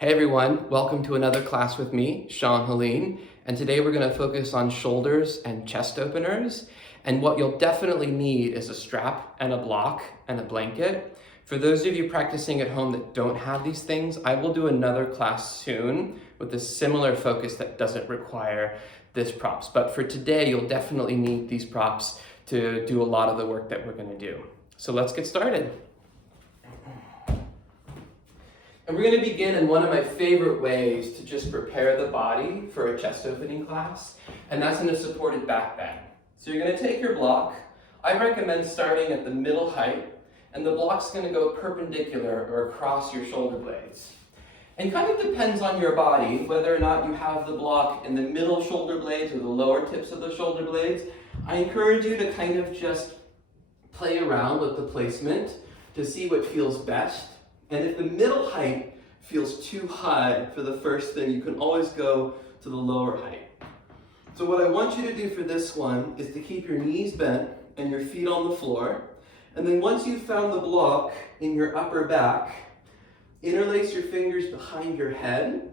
Hey everyone, welcome to another class with me, Haleen, and today we're going to focus on shoulders and chest openers, and what you'll definitely need is a strap and a block and a blanket. For those of you practicing at home that don't have these things, I will do another class soon with a similar focus that doesn't require this props, but for today you'll definitely need these props to do a lot of the work that we're going to do. So let's get started. And we're going to begin in one of my favorite ways to just prepare the body for a chest opening class, and that's in a supported back bend. So you're going to take your block. I recommend starting at the middle height, and the block's going to go perpendicular or across your shoulder blades. And kind of depends on your body whether or not you have the block in the middle shoulder blades or the lower tips of the shoulder blades. I encourage you to kind of just play around with the placement to see what feels best. And if the middle height feels too high for the first thing, you can always go to the lower height. So what I want you to do for this one is to keep your knees bent and your feet on the floor. And then once you've found the block in your upper back, interlace your fingers behind your head.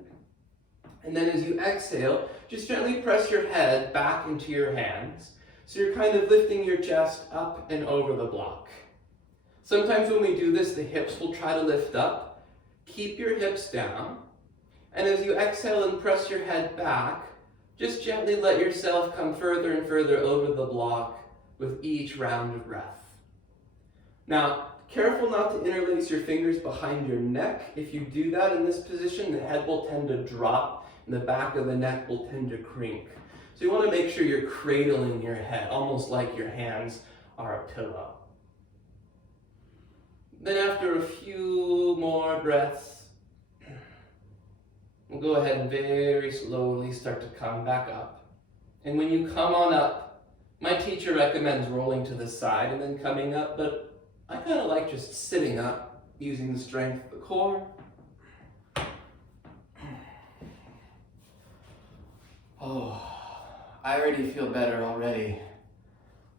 And then as you exhale, just gently press your head back into your hands. So you're kind of lifting your chest up and over the block. Sometimes when we do this, the hips will try to lift up. Keep your hips down. And as you exhale and press your head back, just gently let yourself come further and further over the block with each round of breath. Now, careful not to interlace your fingers behind your neck. If you do that in this position, the head will tend to drop and the back of the neck will tend to crink. So you want to make sure you're cradling your head, almost like your hands are a pillow. Then after a few more breaths, we'll go ahead and very slowly start to come back up. And when you come on up, my teacher recommends rolling to the side and then coming up, but I kind of like just sitting up, using the strength of the core. Oh, I already feel better already.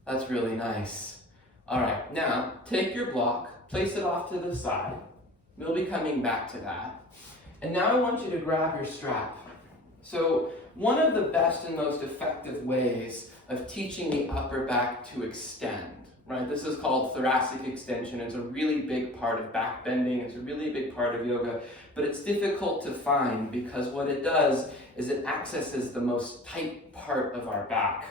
That's really nice. All right, now take your block, place it off to the side. We'll be coming back to that. And now I want you to grab your strap. So one of the best and most effective ways of teaching the upper back to extend, right? This is called thoracic extension. It's a really big part of back bending. It's a really big part of yoga, but it's difficult to find because what it does is it accesses the most tight part of our back.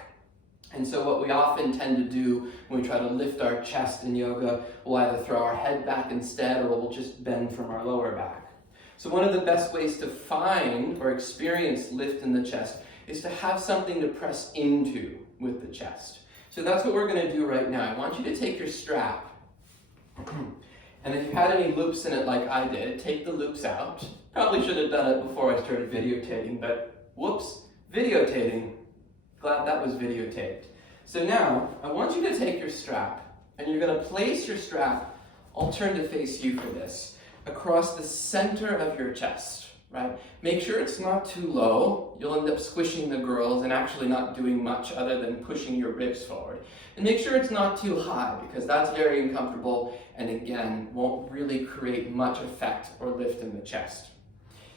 And so what we often tend to do when we try to lift our chest in yoga, we'll either throw our head back instead or we'll just bend from our lower back. So one of the best ways to find or experience lift in the chest is to have something to press into with the chest. So that's what we're going to do right now. I want you to take your strap, and if you had any loops in it like I did, take the loops out. Probably should have done it before I started videotaping, but whoops, videotaping. Glad that was videotaped. So now, I want you to take your strap, and you're going to place your strap, I'll turn to face you for this, across the center of your chest, right? Make sure it's not too low. You'll end up squishing the girls and actually not doing much other than pushing your ribs forward. And make sure it's not too high, because that's very uncomfortable, and again, won't really create much effect or lift in the chest.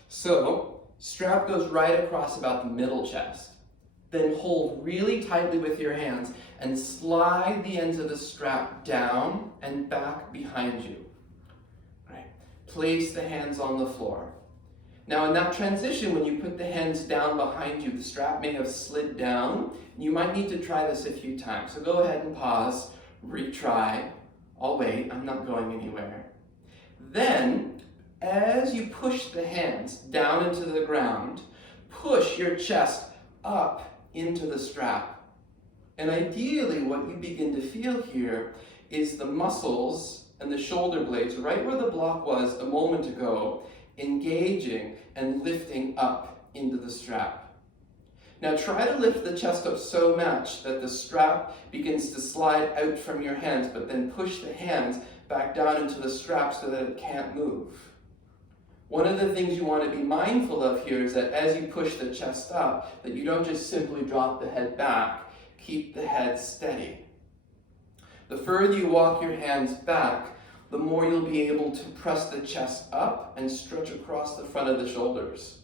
So, strap goes right across about the middle chest. Then hold really tightly with your hands and slide the ends of the strap down and back behind you. Right. Place the hands on the floor. Now in that transition, when you put the hands down behind you, the strap may have slid down. You might need to try this a few times. So go ahead and pause, retry. I'll wait, I'm not going anywhere. Then, as you push the hands down into the ground, push your chest up into the strap. And ideally what you begin to feel here is the muscles and the shoulder blades right where the block was a moment ago engaging and lifting up into the strap. Now try to lift the chest up so much that the strap begins to slide out from your hands, but then push the hands back down into the strap so that it can't move. One of the things you want to be mindful of here is that as you push the chest up, that you don't just simply drop the head back, keep the head steady. The further you walk your hands back, the more you'll be able to press the chest up and stretch across the front of the shoulders.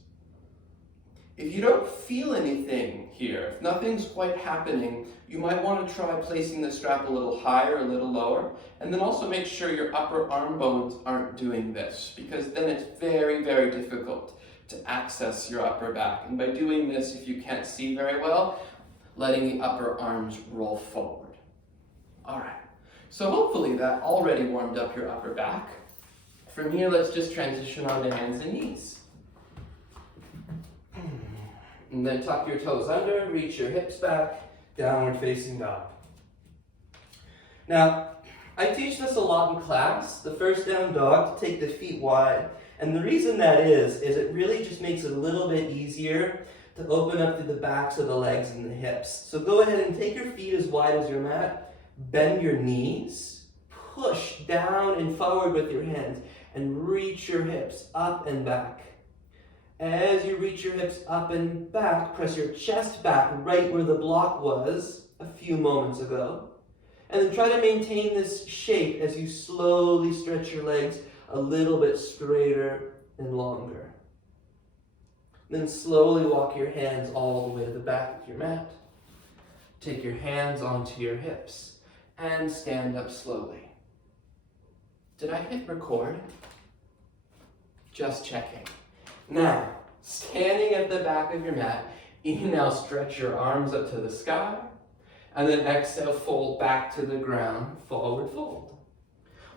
If you don't feel anything here, if nothing's quite happening, you might want to try placing the strap a little higher, a little lower, and then also make sure your upper arm bones aren't doing this, because then it's very, very difficult to access your upper back. And by doing this, if you can't see very well, letting the upper arms roll forward. All right, so hopefully that already warmed up your upper back. From here, let's just transition on to hands and knees. And then tuck your toes under, reach your hips back, downward facing dog. Now, I teach this a lot in class, the first down dog, to take the feet wide. And the reason that is it really just makes it a little bit easier to open up through the backs of the legs and the hips. So go ahead and take your feet as wide as your mat, bend your knees, push down and forward with your hands, and reach your hips up and back. As you reach your hips up and back, press your chest back right where the block was a few moments ago. And then try to maintain this shape as you slowly stretch your legs a little bit straighter and longer. Then slowly walk your hands all the way to the back of your mat. Take your hands onto your hips and stand up slowly. Did I hit record? Just checking. Now, standing at the back of your mat, inhale, stretch your arms up to the sky, and then exhale, fold back to the ground, forward fold.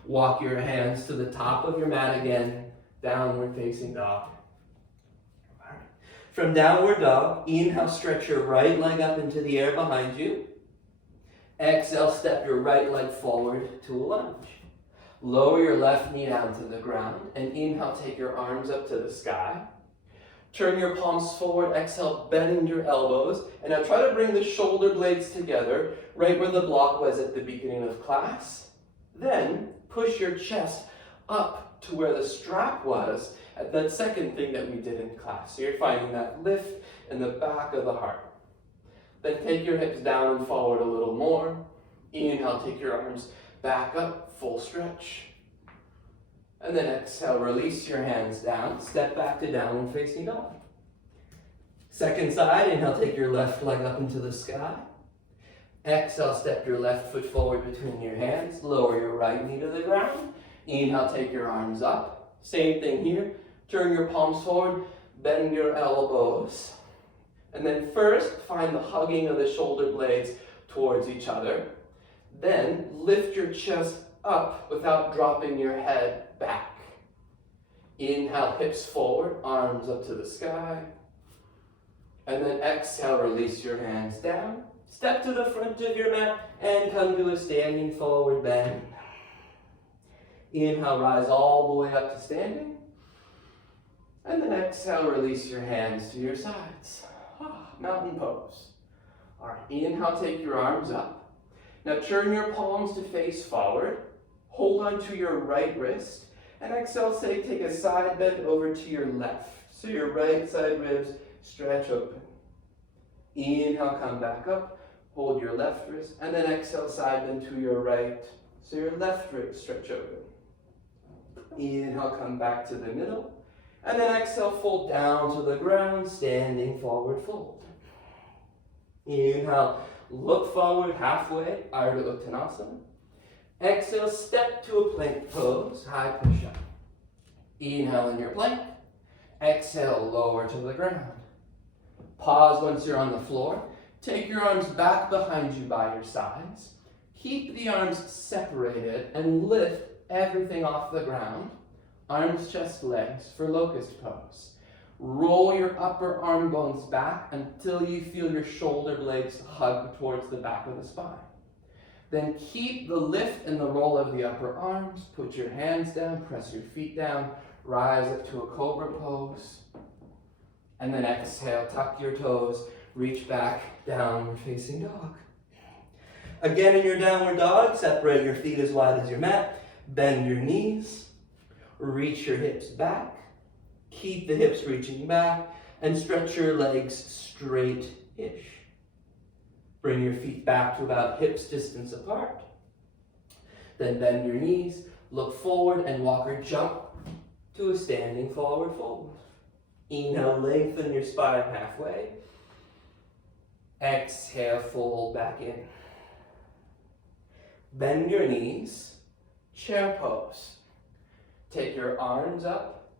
Walk your hands to the top of your mat again, downward facing dog. All right. From downward dog, inhale, stretch your right leg up into the air behind you. Exhale, step your right leg forward to a lunge. Lower your left knee down to the ground, and inhale, take your arms up to the sky. Turn your palms forward, exhale, bend your elbows, and now try to bring the shoulder blades together, right where the block was at the beginning of class. Then, push your chest up to where the strap was at that second thing that we did in class. So you're finding that lift in the back of the heart. Then take your hips down and forward a little more. Inhale, take your arms back up, full stretch. And then exhale, release your hands down, step back to downward facing dog. Second side, inhale, take your left leg up into the sky. Exhale, step your left foot forward between your hands, lower your right knee to the ground. Inhale, take your arms up. Same thing here, turn your palms forward, bend your elbows. And then first, find the hugging of the shoulder blades towards each other. Then lift your chest up without dropping your head back. Inhale, hips forward, arms up to the sky. And then exhale, release your hands down. Step to the front of your mat and come to a standing forward bend. Inhale, rise all the way up to standing. And then exhale, release your hands to your sides. Mountain pose. All right, inhale, take your arms up. Now turn your palms to face forward. Hold on to your right wrist. And exhale, take a side bend over to your left. So your right side ribs stretch open. Inhale, come back up. Hold your left wrist. And then exhale, side bend to your right. So your left ribs stretch open. Inhale, come back to the middle. And then exhale, fold down to the ground, standing forward fold. Inhale, look forward halfway, Ardha Uttanasana. Exhale, step to a plank pose, high push-up. Inhale in your plank. Exhale, lower to the ground. Pause once you're on the floor. Take your arms back behind you by your sides. Keep the arms separated and lift everything off the ground. Arms, chest, legs for locust pose. Roll your upper arm bones back until you feel your shoulder blades hug towards the back of the spine. Then keep the lift and the roll of the upper arms. Put your hands down, press your feet down, rise up to a cobra pose. And then exhale, tuck your toes, reach back, downward facing dog. Again in your downward dog, separate your feet as wide as your mat, bend your knees, reach your hips back. Keep the hips reaching back and stretch your legs straight-ish. Bring your feet back to about hips distance apart. Then bend your knees, Look forward and walk or jump to a standing forward fold. Inhale, lengthen your spine halfway. Exhale, fold back in. Bend your knees, chair pose. Take your arms up,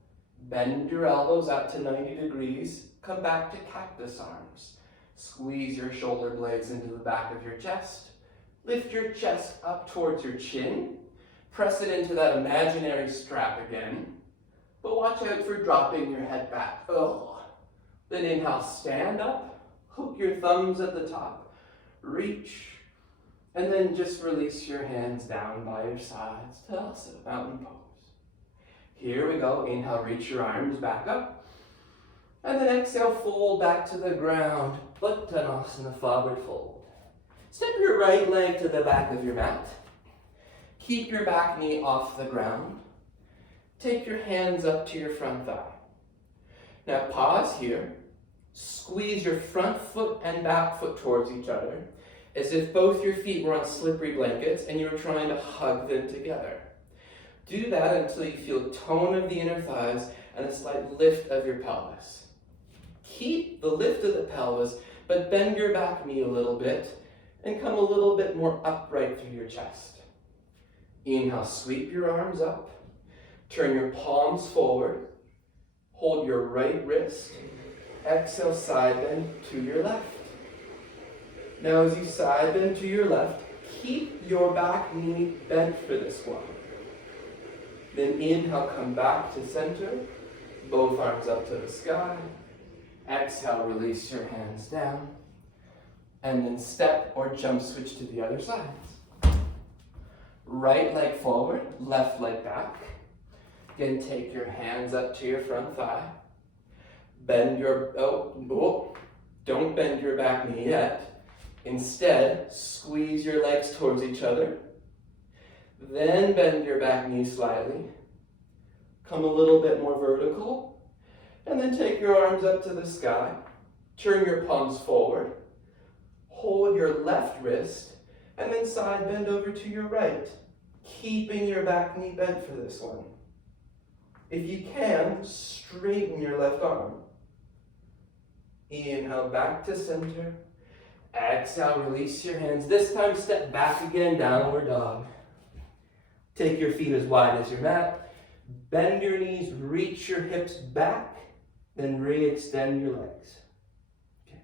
bend your elbows out to 90 degrees, come back to cactus arms. Squeeze your shoulder blades into the back of your chest. Lift your chest up towards your chin. Press it into that imaginary strap again. But watch out for dropping your head back. Oh. Then inhale, stand up. Hook your thumbs at the top. Reach. And then just release your hands down by your sides to a mountain pose. Here we go. Inhale, reach your arms back up. And then exhale, fold back to the ground. Uttanasana, forward fold. Step your right leg to the back of your mat. Keep your back knee off the ground. Take your hands up to your front thigh. Now pause here. Squeeze your front foot and back foot towards each other, as if both your feet were on slippery blankets and you were trying to hug them together. Do that until you feel tone of the inner thighs and a slight lift of your pelvis. Keep the lift of the pelvis, but bend your back knee a little bit and come a little bit more upright through your chest. Inhale, sweep your arms up. Turn your palms forward. Hold your right wrist. Exhale, side bend to your left. Now as you side bend to your left, keep your back knee bent for this one. Then inhale, come back to center. Both arms up to the sky. Exhale, release your hands down. And then step or jump switch to the other side. Right leg forward, left leg back. Again, take your hands up to your front thigh. Bend your, don't bend your back knee yet. Instead, squeeze your legs towards each other. Then bend your back knee slightly. Come a little bit more vertical. And then take your arms up to the sky. Turn your palms forward. Hold your left wrist. And then side bend over to your right, keeping your back knee bent for this one. If you can, straighten your left arm. Inhale, back to center. Exhale, release your hands. This time, step back again, downward dog. Take your feet as wide as your mat. Bend your knees, reach your hips back, then re-extend your legs. Okay.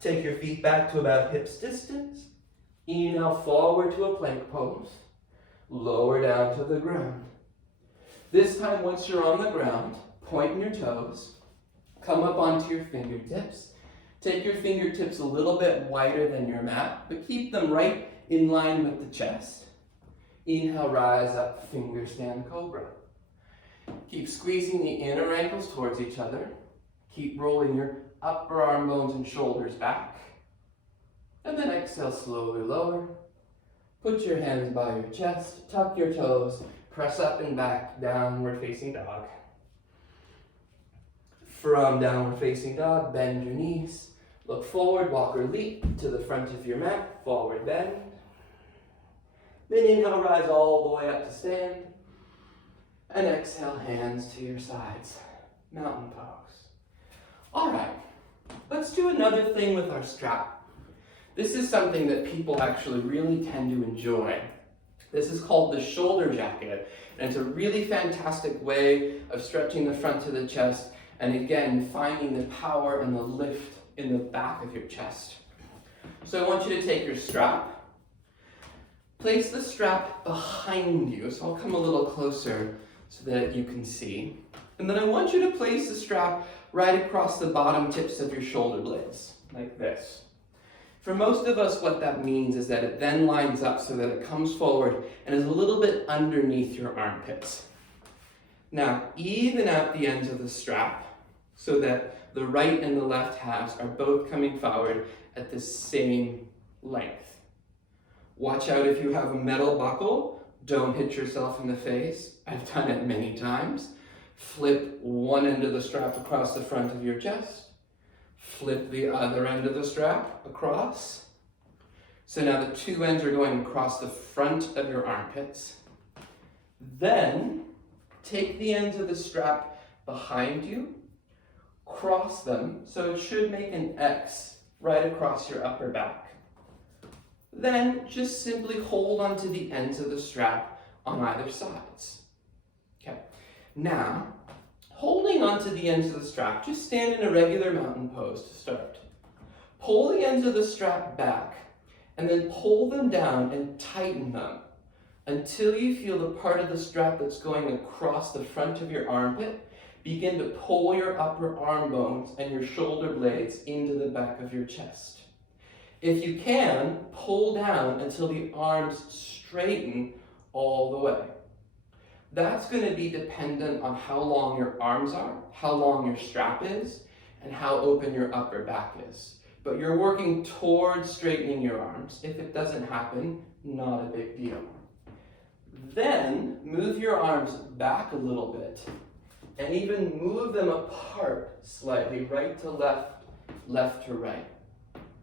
Take your feet back to about hips distance. Inhale, forward to a plank pose. Lower down to the ground. This time, once you're on the ground, point your toes. Come up onto your fingertips. Take your fingertips a little bit wider than your mat, but keep them right in line with the chest. Inhale, rise up, finger stand cobra. Keep squeezing the inner ankles towards each other. Keep rolling your upper arm bones and shoulders back. And then exhale, slowly lower. Put your hands by your chest, tuck your toes, press up and back, downward facing dog. From downward facing dog, bend your knees. Look forward, walk or leap to the front of your mat, forward bend. Then inhale, rise all the way up to stand. And exhale, hands to your sides, mountain pose. All right, let's do another thing with our strap. This is something that people actually really tend to enjoy. This is called the shoulder jacket, and it's a really fantastic way of stretching the front of the chest, and again, finding the power and the lift in the back of your chest. So I want you to take your strap, place the strap behind you, so I'll come a little closer so that you can see. And then I want you to place the strap right across the bottom tips of your shoulder blades, like this. For most of us, what that means is that it then lines up so that it comes forward and is a little bit underneath your armpits. Now, even out the ends of the strap so that the right and the left halves are both coming forward at the same length. Watch out if you have a metal buckle. Don't hit yourself in the face. I've done it many times. Flip one end of the strap across the front of your chest. Flip the other end of the strap across. So now the two ends are going across the front of your armpits. Then take the ends of the strap behind you, cross them, so it should make an X right across your upper back. Then just simply hold onto the ends of the strap on either sides. Okay, now holding onto the ends of the strap, just stand in a regular mountain pose to start. Pull the ends of the strap back and then pull them down and tighten them until you feel the part of the strap that's going across the front of your armpit begin to pull your upper arm bones and your shoulder blades into the back of your chest. If you can, pull down until the arms straighten all the way. That's going to be dependent on how long your arms are, how long your strap is, and how open your upper back is. But you're working towards straightening your arms. If it doesn't happen, not a big deal. Then move your arms back a little bit and even move them apart slightly, right to left, left to right.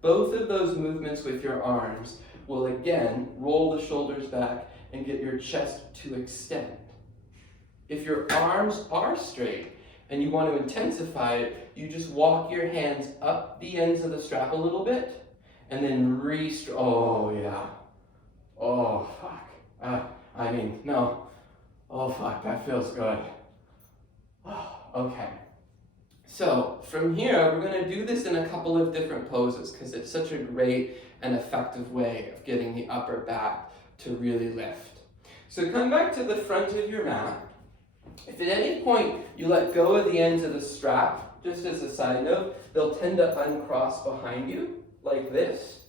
Both of those movements with your arms will again roll the shoulders back and get your chest to extend. If your arms are straight and you want to intensify it, you just walk your hands up the ends of the strap a little bit and then oh yeah. Oh fuck. No. Oh fuck, that feels good. Oh, okay. So from here, we're going to do this in a couple of different poses because it's such a great and effective way of getting the upper back to really lift. So come back to the front of your mat. If at any point you let go of the ends of the strap, just as a side note, they'll tend to uncross behind you like this.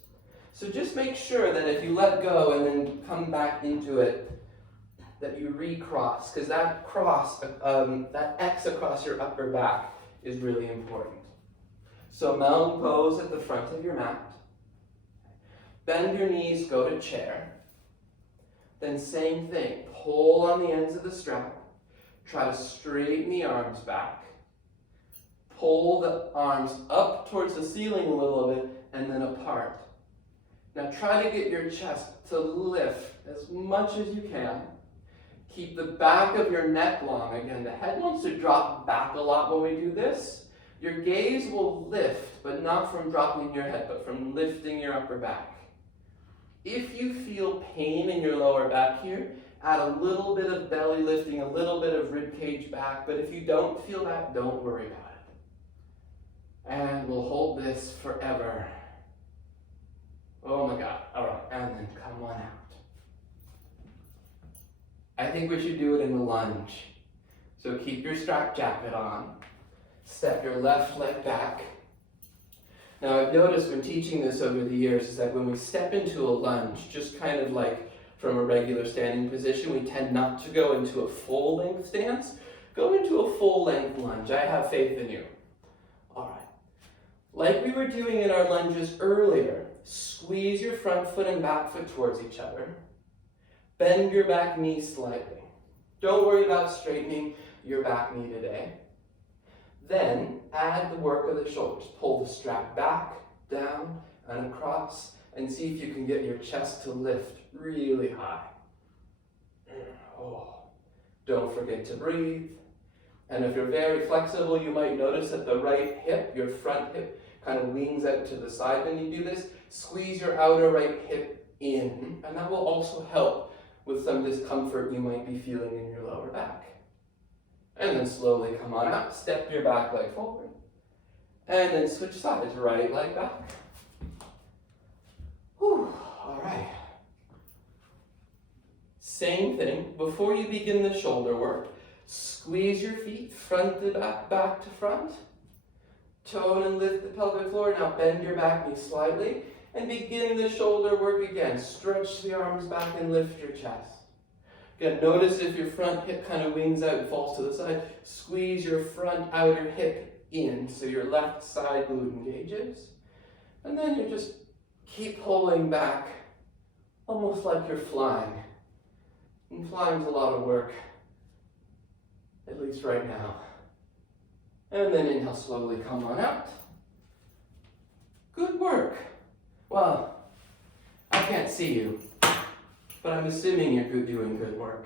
So just make sure that if you let go and then come back into it, that you recross, because that that X across your upper back is really important. So mountain pose at the front of your mat. Bend your knees, go to chair. Then same thing, pull on the ends of the strap. Try to straighten the arms back. Pull the arms up towards the ceiling a little bit and then apart. Now try to get your chest to lift as much as you can. Keep the back of your neck long. Again, the head wants to drop back a lot when we do this. Your gaze will lift, but not from dropping your head, but from lifting your upper back. If you feel pain in your lower back here, add a little bit of belly lifting, a little bit of rib cage back, but if you don't feel that, don't worry about it. And we'll hold this forever. Oh my God. All right, and then come on out. I think we should do it in a lunge. So keep your strap jacket on. Step your left leg back. Now I've noticed when teaching this over the years is that when we step into a lunge, just kind of like from a regular standing position, we tend not to go into a full length stance. Go into a full length lunge. I have faith in you. All right. Like we were doing in our lunges earlier, squeeze your front foot and back foot towards each other. Bend your back knee slightly. Don't worry about straightening your back knee today. Then add the work of the shoulders. Pull the strap back, down, and across, and see if you can get your chest to lift really high. Oh. Don't forget to breathe. And if you're very flexible, you might notice that the right hip, your front hip, kind of leans out to the side when you do this. Squeeze your outer right hip in, and that will also help with some discomfort you might be feeling in your lower back. And then slowly come on out, step your back leg forward, and then switch sides, right leg back. Whew, all right. Same thing, before you begin the shoulder work, squeeze your feet front to back, back to front. Tone and lift the pelvic floor. Now bend your back knee slightly and begin the shoulder work again. Stretch the arms back and lift your chest. Again, notice if your front hip kind of wings out and falls to the side. Squeeze your front outer hip in so your left side glute engages. And then you just keep pulling back, almost like you're flying. And flying's a lot of work, at least right now. And then inhale, slowly come on out. Good work. Well, I can't see you, but I'm assuming you're doing good work.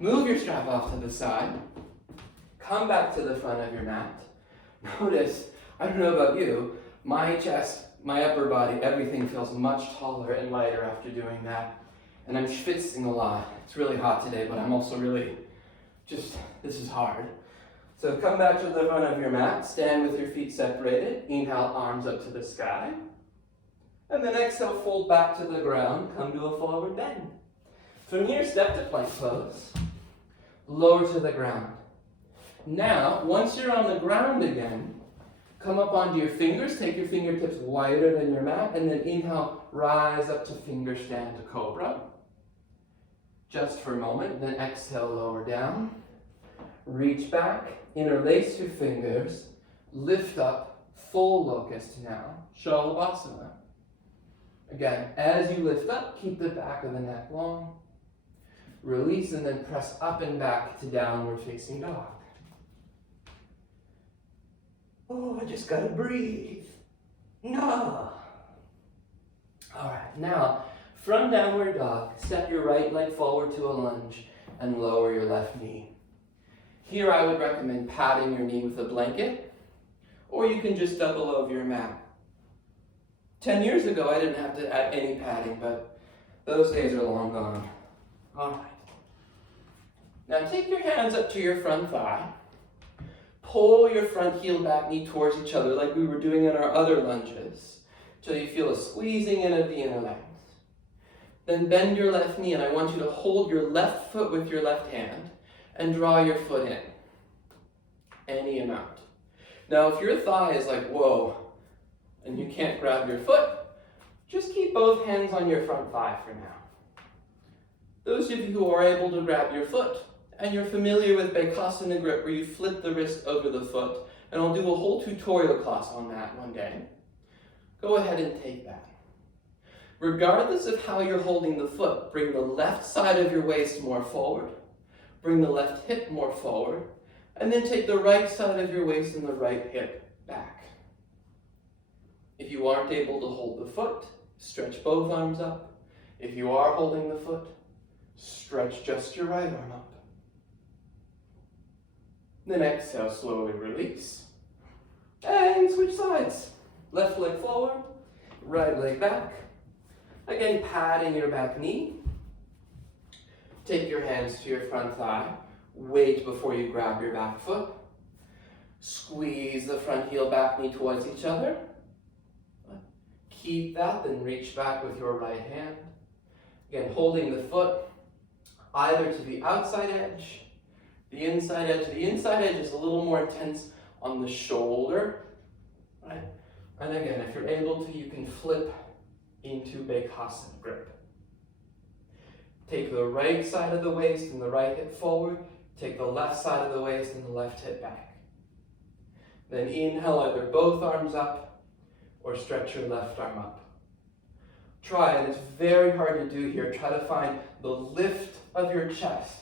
Move your strap off to the side. Come back to the front of your mat. Notice, I don't know about you, my chest, my upper body, everything feels much taller and lighter after doing that. And I'm schwitzing a lot. It's really hot today, but I'm also really this is hard. So come back to the front of your mat, stand with your feet separated, inhale, arms up to the sky. And then exhale, fold back to the ground, come to a forward bend. From here, step to plank pose, lower to the ground. Now, once you're on the ground again, come up onto your fingers, take your fingertips wider than your mat, and then inhale, rise up to finger stand to cobra. Just for a moment, then exhale, lower down. Reach back, interlace your fingers, lift up, full locust now, Shalabhasana. Again, as you lift up, keep the back of the neck long. Release and then press up and back to downward facing dog. Oh, I just gotta breathe. No. All right, now, from downward dog, step your right leg forward to a lunge and lower your left knee. Here I would recommend padding your knee with a blanket, or you can just double over your mat. 10 years ago, I didn't have to add any padding, but those days are long gone. All right. Now take your hands up to your front thigh. Pull your front heel back knee towards each other like we were doing in our other lunges, till you feel a squeezing in of the inner legs. Then bend your left knee, and I want you to hold your left foot with your left hand and draw your foot in. Any amount. Now, if your thigh is like, whoa, and you can't grab your foot, just keep both hands on your front thigh for now. Those of you who are able to grab your foot, and you're familiar with Bakasana grip, where you flip the wrist over the foot, and I'll do a whole tutorial class on that one day, go ahead and take that. Regardless of how you're holding the foot, bring the left side of your waist more forward, bring the left hip more forward, and then take the right side of your waist and the right hip back. If you aren't able to hold the foot, stretch both arms up. If you are holding the foot, stretch just your right arm up. Then exhale, slowly release. And switch sides. Left leg forward, right leg back. Again, padding your back knee. Take your hands to your front thigh. Wait before you grab your back foot. Squeeze the front heel back knee towards each other. Keep that, then reach back with your right hand. Again, holding the foot either to the outside edge, the inside edge. The inside edge is a little more intense on the shoulder, right? And again, if you're able to, you can flip into Bakasana grip. Take the right side of the waist and the right hip forward. Take the left side of the waist and the left hip back. Then inhale, either both arms up or stretch your left arm up. Try, and it's very hard to do here, try to find the lift of your chest,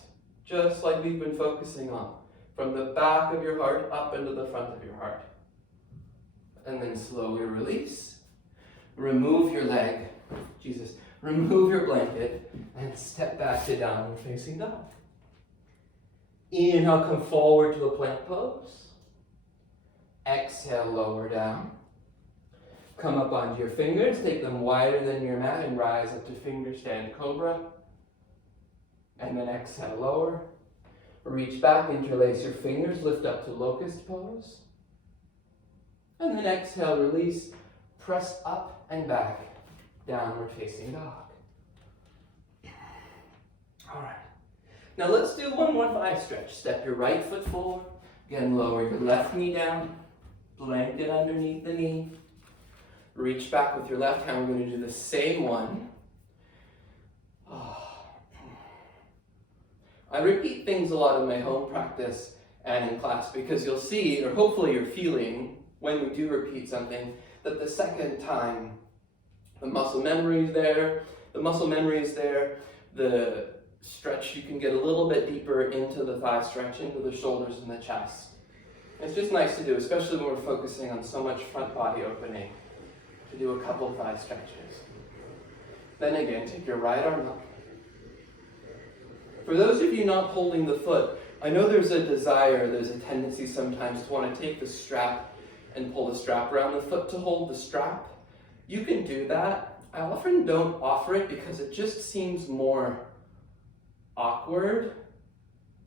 just like we've been focusing on, from the back of your heart up into the front of your heart. And then slowly release. Remove your leg, remove your blanket, and step back to downward facing dog. Inhale, come forward to a plank pose. Exhale, lower down. Come up onto your fingers, take them wider than your mat, and rise up to finger stand cobra. And then exhale, lower. Reach back, interlace your fingers, lift up to locust pose. And then exhale, release, press up and back, downward facing dog. All right. Now let's do one more thigh stretch. Step your right foot forward. Again, lower your left knee down. Blanket underneath the knee. Reach back with your left hand. We're going to do the same one. I repeat things a lot in my home practice and in class because you'll see, or hopefully you're feeling, when we do repeat something, that the second time the muscle memory is there, the stretch, you can get a little bit deeper into the thigh stretch, into the shoulders and the chest. It's just nice to do, especially when we're focusing on so much front body opening, to do a couple thigh stretches. Then again, take your right arm up. For those of you not holding the foot, I know there's a tendency sometimes to want to take the strap and pull the strap around the foot to hold the strap. You can do that. I often don't offer it because it just seems more awkward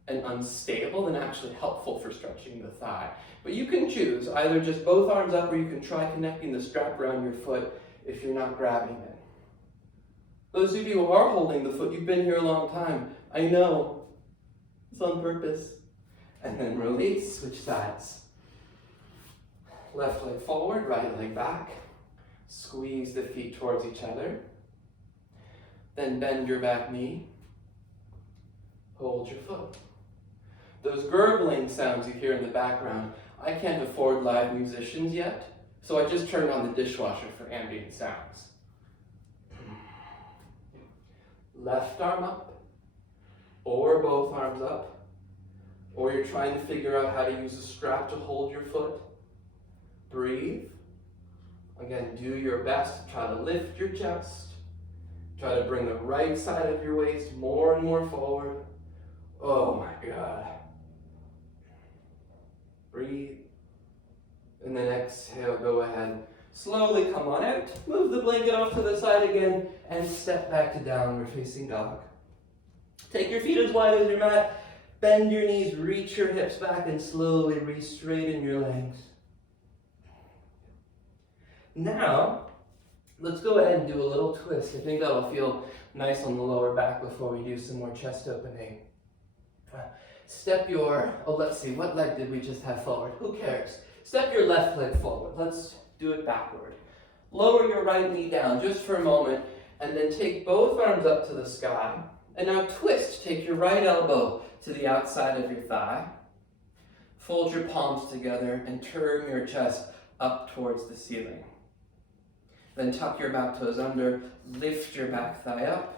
and unstable than actually helpful for stretching the thigh. But you can choose either just both arms up, or you can try connecting the strap around your foot if you're not grabbing it. Those of you who are holding the foot, you've been here a long time. I know, it's on purpose. And then release, switch sides. Left leg forward, right leg back. Squeeze the feet towards each other. Then bend your back knee. Hold your foot. Those gurgling sounds you hear in the background, I can't afford live musicians yet, so I just turned on the dishwasher for ambient sounds. Left arm up, or both arms up, or you're trying to figure out how to use a strap to hold your foot. Breathe. Again, do your best to try to lift your chest. Try to bring the right side of your waist more and more forward. Oh my God. Breathe. And then exhale, go ahead. Slowly come on out. Move the blanket off to the side again and step back to downward facing dog. Take your feet as wide as your mat. Bend your knees, reach your hips back, and slowly re-straighten your legs. Now, let's go ahead and do a little twist. I think that'll feel nice on the lower back before we do some more chest opening. Step your, let's see, what leg did we just have forward? Who cares? Step your left leg forward. Let's do it backward. Lower your right knee down just for a moment, and then take both arms up to the sky. And now twist. Take your right elbow to the outside of your thigh. Fold your palms together and turn your chest up towards the ceiling. Then tuck your back toes under, lift your back thigh up.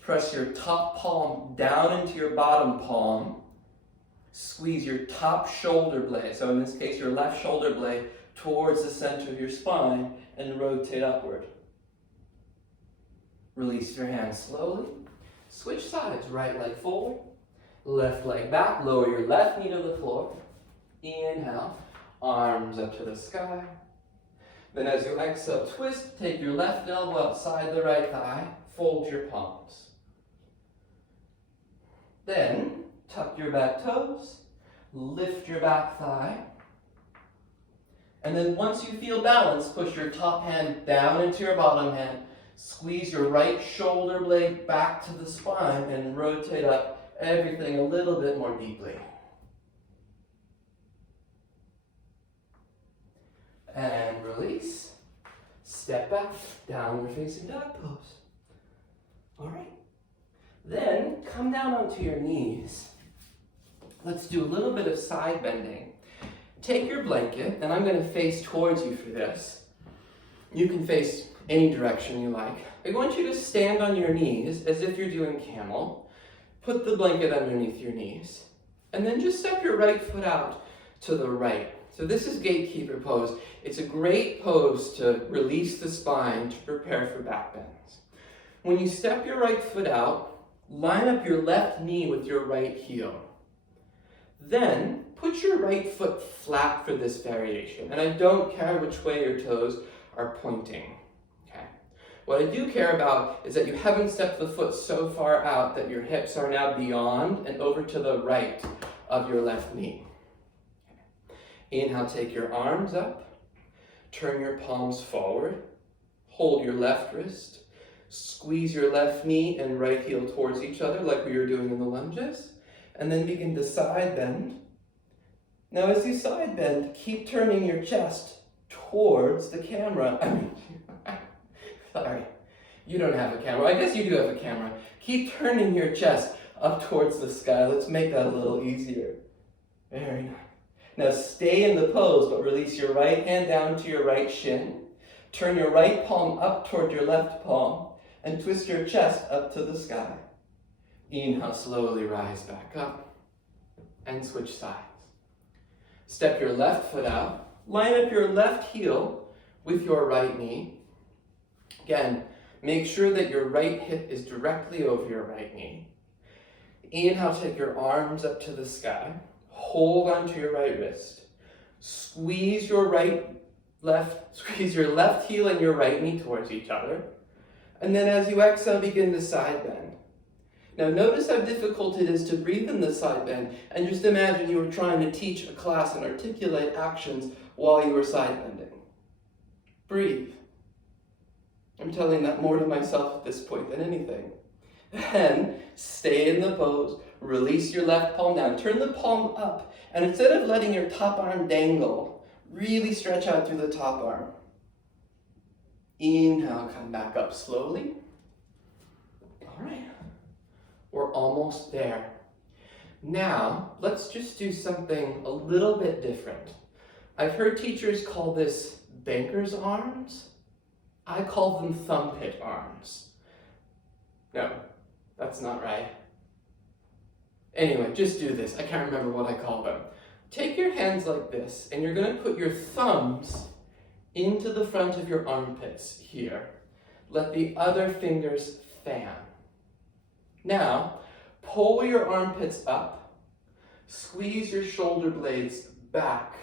Press your top palm down into your bottom palm. Squeeze your top shoulder blade, so in this case your left shoulder blade, towards the center of your spine and rotate upward. Release your hands slowly. Switch sides, right leg forward, left leg back, lower your left knee to the floor. Inhale, arms up to the sky. Then as you exhale, twist, take your left elbow outside the right thigh, fold your palms. Then, tuck your back toes, lift your back thigh, and then once you feel balanced, push your top hand down into your bottom hand, squeeze your right shoulder blade back to the spine, and rotate up everything a little bit more deeply. And release. Step back, downward facing dog pose. All right. Then come down onto your knees. Let's do a little bit of side bending. Take your blanket, and I'm going to face towards you for this. You can face any direction you like. I want you to stand on your knees as if you're doing camel. Put the blanket underneath your knees. And then just step your right foot out to the right. So this is gatekeeper pose. It's a great pose to release the spine to prepare for back bends. When you step your right foot out, line up your left knee with your right heel. Then put your right foot flat for this variation. And I don't care which way your toes are pointing. Okay. What I do care about is that you haven't stepped the foot so far out that your hips are now beyond and over to the right of your left knee. Inhale, take your arms up, turn your palms forward, hold your left wrist, squeeze your left knee and right heel towards each other like we were doing in the lunges, and then begin to side bend. Now as you side bend, keep turning your chest towards the camera. Sorry, you don't have a camera. I guess you do have a camera. Keep turning your chest up towards the sky. Let's make that a little easier. Very nice. Now stay in the pose, but release your right hand down to your right shin. Turn your right palm up toward your left palm and twist your chest up to the sky. Inhale, slowly rise back up and switch sides. Step your left foot out. Line up your left heel with your right knee. Again, Make sure that your right hip is directly over your right knee. Inhale, take your arms up to the sky. Hold onto your right wrist. Squeeze your left heel and your right knee towards each other. And then as you exhale, begin to side bend. Now notice how difficult it is to breathe in the side bend, and just imagine you were trying to teach a class and articulate actions while you were side bending. Breathe. I'm telling that more to myself at this point than anything. Then stay in the pose, release your left palm down, turn the palm up, and instead of letting your top arm dangle, really stretch out through the top arm. Inhale, come back up slowly. All right, we're almost there. Now, let's just do something a little bit different. I've heard teachers call this banker's arms. I call them thumb pit arms. No, that's not right. Anyway, just do this. I can't remember what I call them. Take your hands like this, and you're going to put your thumbs into the front of your armpits here. Let the other fingers fan. Now, pull your armpits up, squeeze your shoulder blades back,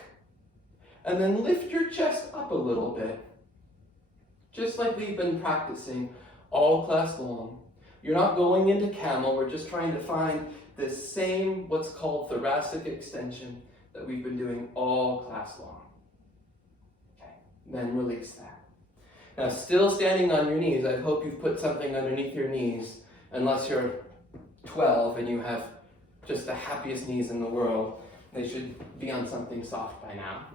and then lift your chest up a little bit. Just like we've been practicing all class long. You're not going into camel, we're just trying to find this same, what's called thoracic extension that we've been doing all class long. Okay, then release that. Now, still standing on your knees, I hope you've put something underneath your knees, unless you're 12 and you have just the happiest knees in the world. They should be on something soft by now.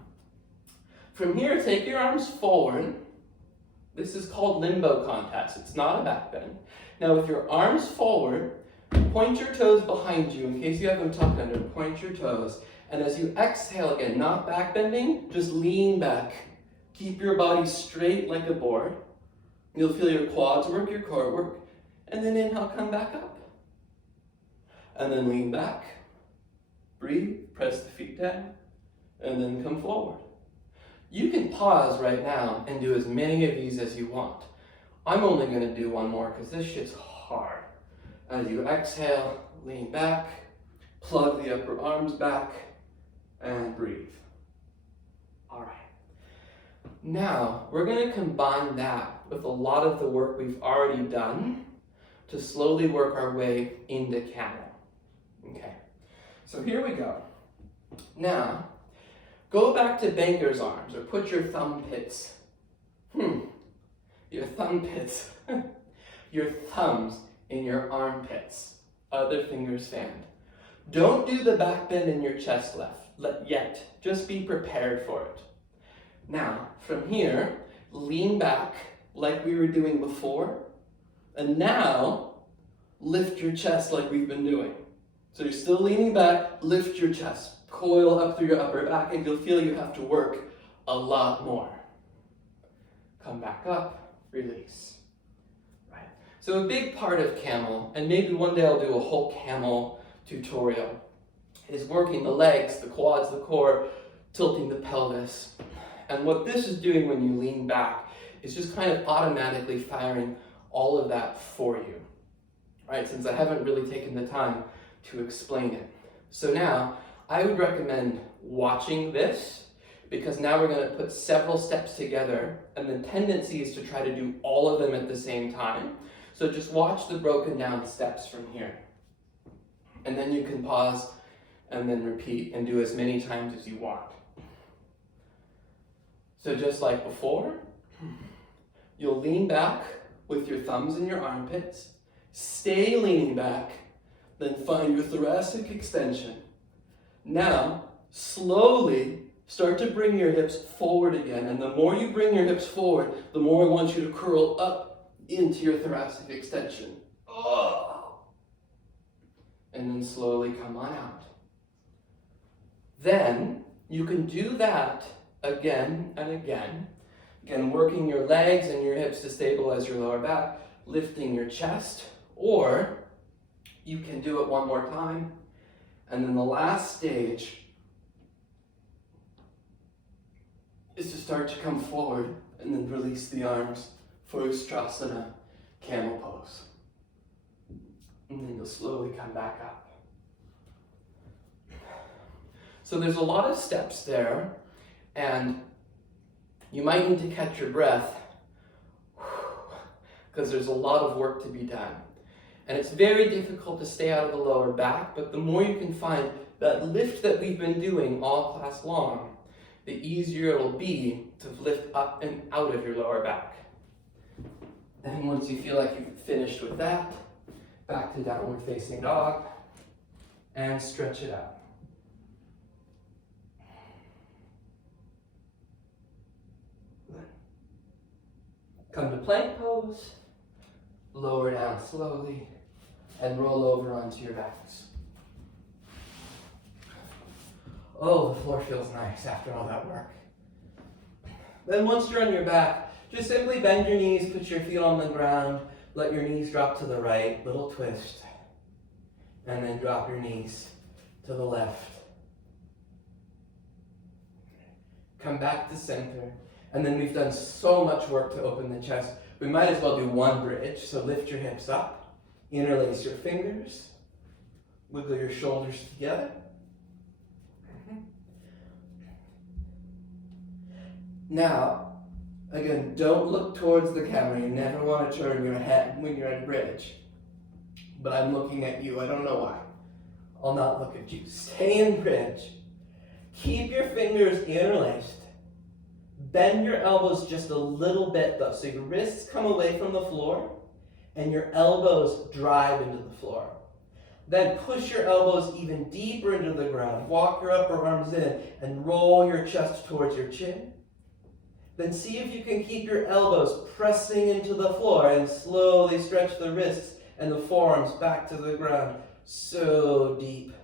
From here, take your arms forward. This is called limbo contest. It's not a back bend. Now, with your arms forward, point your toes behind you. In case you have them tucked under, point your toes. And as you exhale again, not back bending, just lean back. Keep your body straight like a board. You'll feel your quads work, your core work. And then inhale, come back up. And then lean back. Breathe, press the feet down, and then come forward. You can pause right now and do as many of these as you want. I'm only going to do one more because this shit's hard. As you exhale, lean back, plug the upper arms back, and breathe. All right. Now, we're going to combine that with a lot of the work we've already done to slowly work our way into camel. Okay, so here we go. Now, go back to banker's arms, or put your thumb pits. Your thumb pits. Your thumbs in your armpits. Other fingers fanned. Don't do the back bend in your chest yet. Just be prepared for it. Now, from here, lean back like we were doing before. And now, lift your chest like we've been doing. So you're still leaning back, lift your chest. Coil up through your upper back, and you'll feel you have to work a lot more. Come back up, release. Right. So a big part of camel, and maybe one day I'll do a whole camel tutorial, is working the legs, the quads, the core, tilting the pelvis. And what this is doing when you lean back is just kind of automatically firing all of that for you. Right? Since I haven't really taken the time to explain it. So now, I would recommend watching this, because now we're going to put several steps together, and the tendency is to try to do all of them at the same time. So just watch the broken down steps from here. And then you can pause and then repeat and do as many times as you want. So just like before, you'll lean back with your thumbs in your armpits, stay leaning back, then find your thoracic extension. Now, slowly start to bring your hips forward again. And the more you bring your hips forward, the more I want you to curl up into your thoracic extension. Oh. And then slowly come on out. Then you can do that again and again. Again, working your legs and your hips to stabilize your lower back, lifting your chest, or you can do it one more time. And then the last stage is to start to come forward and then release the arms for Ustrasana camel pose. And then you'll slowly come back up. So there's a lot of steps there, and you might need to catch your breath because there's a lot of work to be done. And it's very difficult to stay out of the lower back, but the more you can find that lift that we've been doing all class long, the easier it'll be to lift up and out of your lower back. And once you feel like you've finished with that, back to downward facing dog, and stretch it out. Come to plank pose, lower down slowly, and roll over onto your backs. Oh, the floor feels nice after all that work. Then once you're on your back, just simply bend your knees, put your feet on the ground, let your knees drop to the right, little twist, and then drop your knees to the left. Come back to center, and then we've done so much work to open the chest, we might as well do one bridge. So lift your hips up, interlace your fingers, wiggle your shoulders together. Now, again, don't look towards the camera. You never want to turn your head when you're at bridge. But I'm looking at you. I don't know why. I'll not look at you. Stay in bridge. Keep your fingers interlaced. Bend your elbows just a little bit though, so your wrists come away from the floor and your elbows drive into the floor. Then push your elbows even deeper into the ground. Walk your upper arms in and roll your chest towards your chin. Then see if you can keep your elbows pressing into the floor and slowly stretch the wrists and the forearms back to the ground. So deep.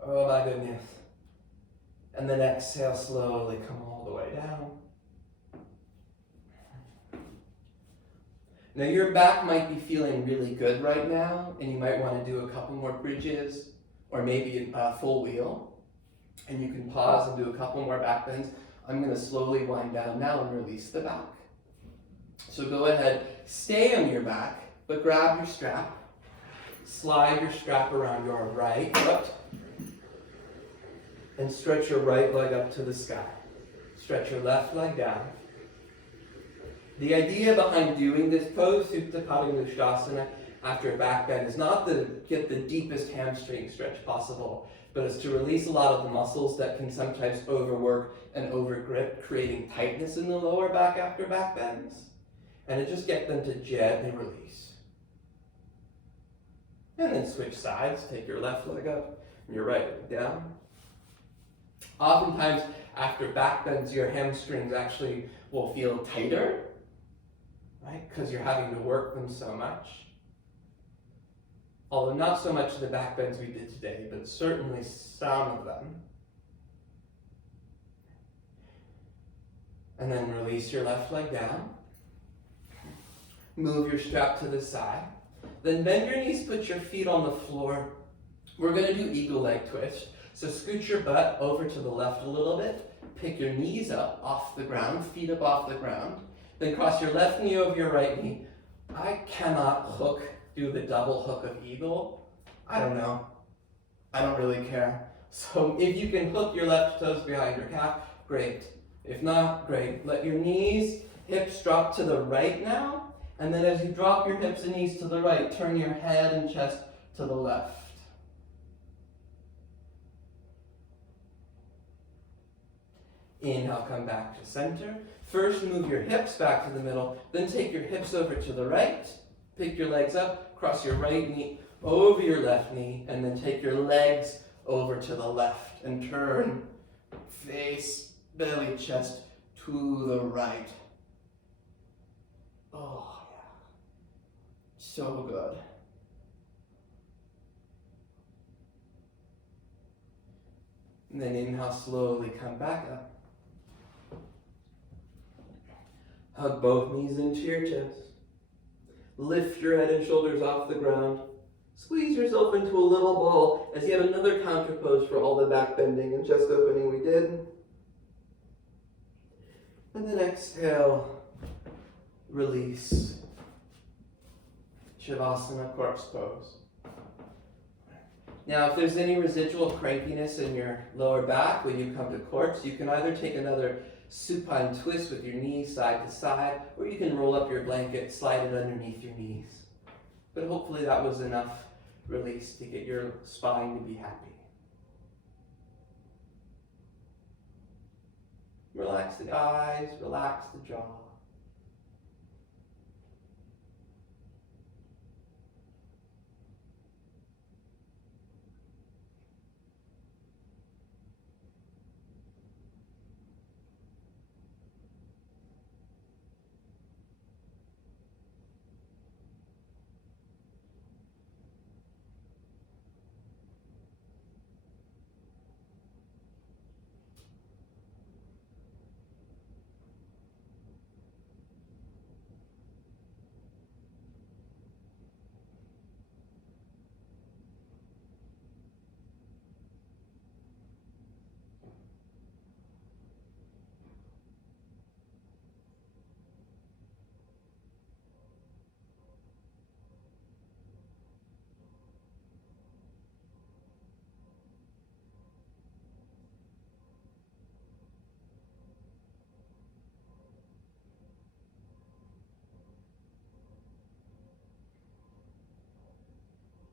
Oh my goodness. And then exhale, slowly come all the way down. Now your back might be feeling really good right now, and you might want to do a couple more bridges, or maybe a full wheel. And you can pause and do a couple more back bends. I'm going to slowly wind down now and release the back. So go ahead, stay on your back, but grab your strap. Slide your strap around your right foot, and stretch your right leg up to the sky. Stretch your left leg down. The idea behind doing this pose, Supta Padangusthasana, after a back bend is not to get the deepest hamstring stretch possible, but it's to release a lot of the muscles that can sometimes overwork and overgrip, creating tightness in the lower back after back bends, and to just get them to gently release. And then switch sides, take your left leg up and your right leg down. Oftentimes, after back bends, your hamstrings actually will feel tighter, right? Because you're having to work them so much. Although not so much the back bends we did today, but certainly some of them. And then release your left leg down. Move your strap to the side. Then bend your knees, put your feet on the floor. We're going to do eagle leg twist. So scoot your butt over to the left a little bit. Pick your knees up off the ground, feet up off the ground. Then cross your left knee over your right knee. I cannot do the double hook of eagle. I don't know. I don't really care. So if you can hook your left toes behind your calf, great. If not, great. Let your knees, hips drop to the right now. And then as you drop your hips and knees to the right, turn your head and chest to the left. Inhale, come back to center. First, move your hips back to the middle. Then take your hips over to the right. Pick your legs up, cross your right knee over your left knee, and then take your legs over to the left and turn face, belly, chest to the right. Oh, yeah. So good. And then inhale, slowly come back up. Hug both knees into your chest. Lift your head and shoulders off the ground. Squeeze yourself into a little ball as yet another counter pose for all the back bending and chest opening we did. And then exhale, release. Shavasana, corpse pose. Now, if there's any residual crankiness in your lower back when you come to corpse, you can either take another supine twist with your knees side to side, or you can roll up your blanket, slide it underneath your knees. But hopefully that was enough release to get your spine to be happy. Relax the eyes, relax the jaw.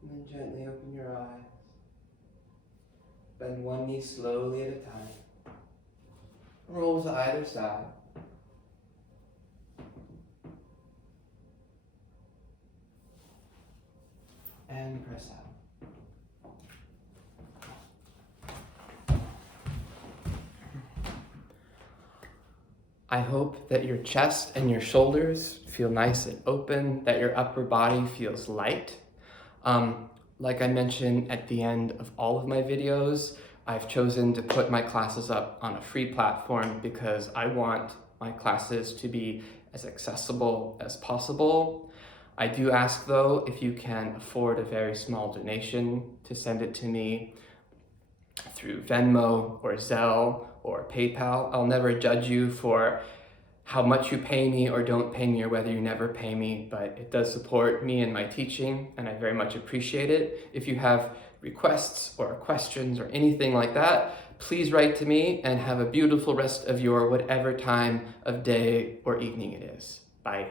And then gently open your eyes. Bend one knee slowly at a time. Roll to either side. And press out. I hope that your chest and your shoulders feel nice and open, that your upper body feels light. Like I mentioned at the end of all of my videos, I've chosen to put my classes up on a free platform because I want my classes to be as accessible as possible. I do ask though, if you can afford a very small donation, to send it to me through Venmo or Zelle or PayPal. I'll never judge you for how much you pay me or don't pay me, or whether you never pay me, but it does support me and my teaching, and I very much appreciate it. If you have requests or questions or anything like that, please write to me, and have a beautiful rest of your whatever time of day or evening it is. Bye.